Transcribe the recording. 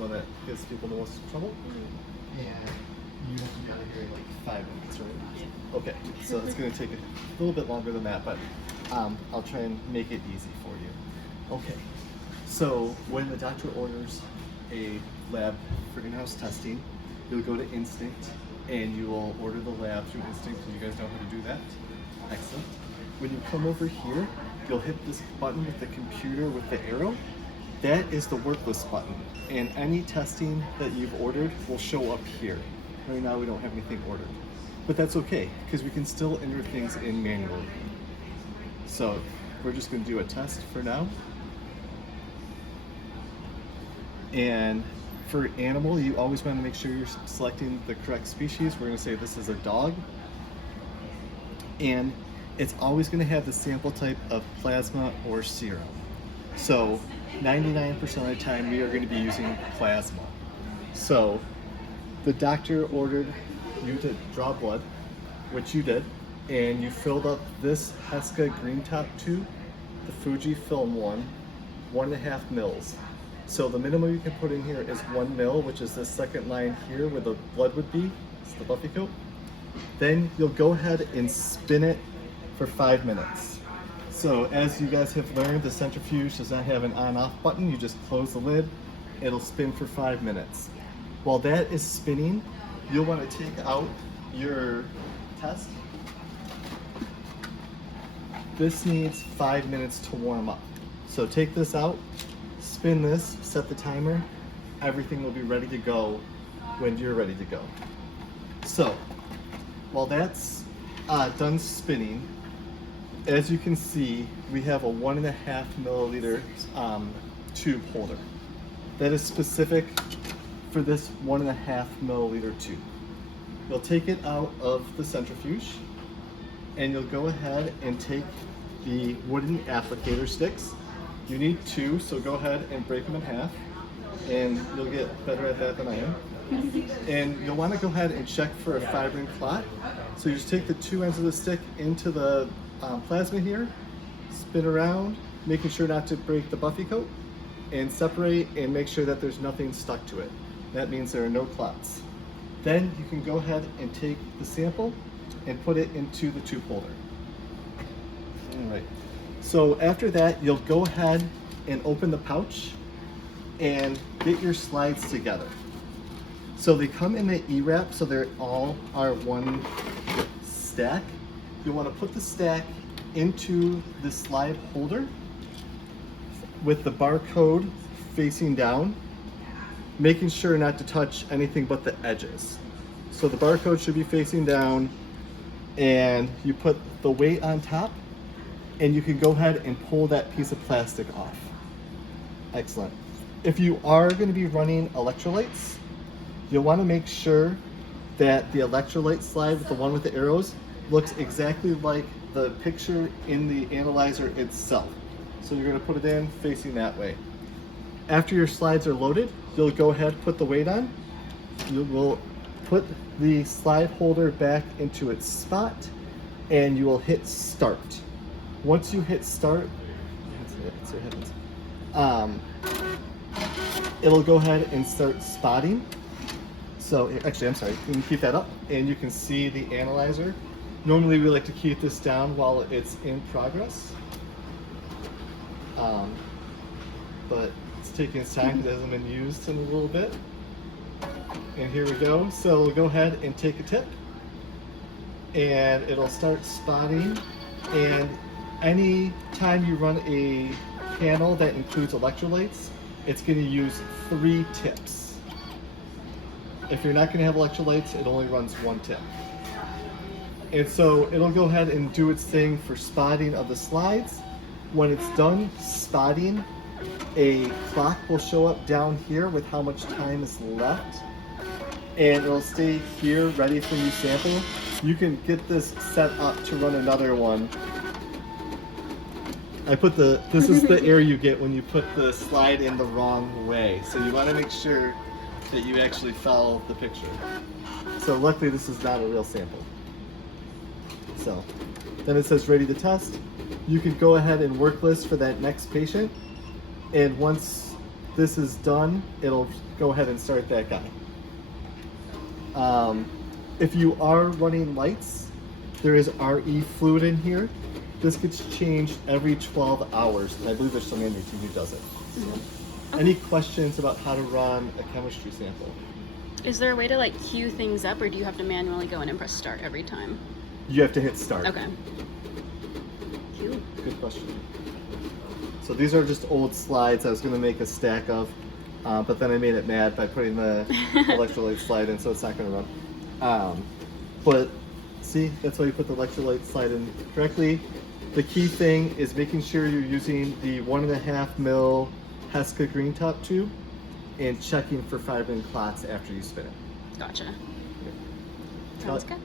the one that gives people the most trouble. And you have to be out of here in like 5 minutes, right? Yeah. Okay, so it's going to take a little bit longer than that, but I'll try and make it easy for you. Okay, so when the doctor orders a lab for in-house testing, you'll go to Instinct and you will order the lab through Instinct. Do you guys know how to do that? Excellent. When you come over here, you'll hit this button with the computer with the arrow. That is the worklist button, and any testing that you've ordered will show up here. Right now we don't have anything ordered, but that's okay because we can still enter things in manually. So we're just going to do a test for now. And for animal, you always want to make sure you're selecting the correct species. We're going to say this is a dog, and it's always going to have the sample type of plasma or serum. So 99% of the time we are going to be using plasma. So the doctor ordered you to draw blood, which you did, and you filled up this HESKA green top tube, the Fuji film one, 1.5 mils. So the minimum you can put in here is 1 mil, which is the second line here where the blood would be. It's the buffy coat. Then you'll go ahead and spin it for 5 minutes. So as you guys have learned, the centrifuge does not have an on-off button. You just close the lid, it'll spin for 5 minutes. While that is spinning, you'll want to take out your test. This needs 5 minutes to warm up. So take this out, spin this, set the timer, everything will be ready to go when you're ready to go. So while that's done spinning, as you can see, we have a 1.5 milliliter tube holder. That is specific for this 1.5 milliliter tube. You'll take it out of the centrifuge and you'll go ahead and take the wooden applicator sticks. You need 2, so go ahead and break them in half, and you'll get better at that than I am. And you'll want to go ahead and check for a fibrin clot. So you just take the 2 ends of the stick into the plasma here, spin around, making sure not to break the buffy coat, and separate and make sure that there's nothing stuck to it. That means there are no clots. Then you can go ahead and take the sample and put it into the tube holder. All right. So after that, you'll go ahead and open the pouch and get your slides together. So they come in the E-wrap, so they're all are one stack. You'll want to put the stack into the slide holder with the barcode facing down, making sure not to touch anything but the edges. So the barcode should be facing down, and you put the weight on top, and you can go ahead and pull that piece of plastic off. Excellent. If you are going to be running electrolytes, you'll want to make sure that the electrolyte slide, with the one with the arrows, looks exactly like the picture in the analyzer itself. So you're going to put it in facing that way. After your slides are loaded, you'll go ahead and put the weight on. You will put the slide holder back into its spot, and you will hit start. Once you hit start, let's see what happens. It'll go ahead and start spotting. So actually, I'm sorry, you can keep that up and you can see the analyzer. Normally we like to keep this down while it's in progress. But it's taking its time because it hasn't been used in a little bit. And here we go. So we'll go ahead and take a tip and it'll start spotting. And any time you run a panel that includes electrolytes, it's going to use 3 tips. If you're not going to have electrolytes, it only runs 1 tip. And so it'll go ahead and do its thing for spotting of the slides. When it's done spotting, a clock will show up down here with how much time is left. And it'll stay here ready for you sample. You can get this set up to run another one. This is the error you get when you put the slide in the wrong way. So you want to make sure that you actually follow the picture. So luckily this is not a real sample. So then it says ready to test. You can go ahead and work list for that next patient. And once this is done, it'll go ahead and start that guy. If you are running lights, there is RE fluid in here. This gets changed every 12 hours, and I believe there's someone in your team who does it. So, any questions about how to run a chemistry sample? Is there a way to like queue things up, or do you have to manually go in and press start every time? You have to hit start. Okay. Queue. Good question. So these are just old slides I was going to make a stack of, but then I made it mad by putting the electrolyte slide in, so it's not going to run. But see, that's why you put the electrolyte slide in correctly. The key thing is making sure you're using the 1.5 mil HESKA green top tube and checking for fibrin clots after you spin it. Gotcha. Okay. Sounds good.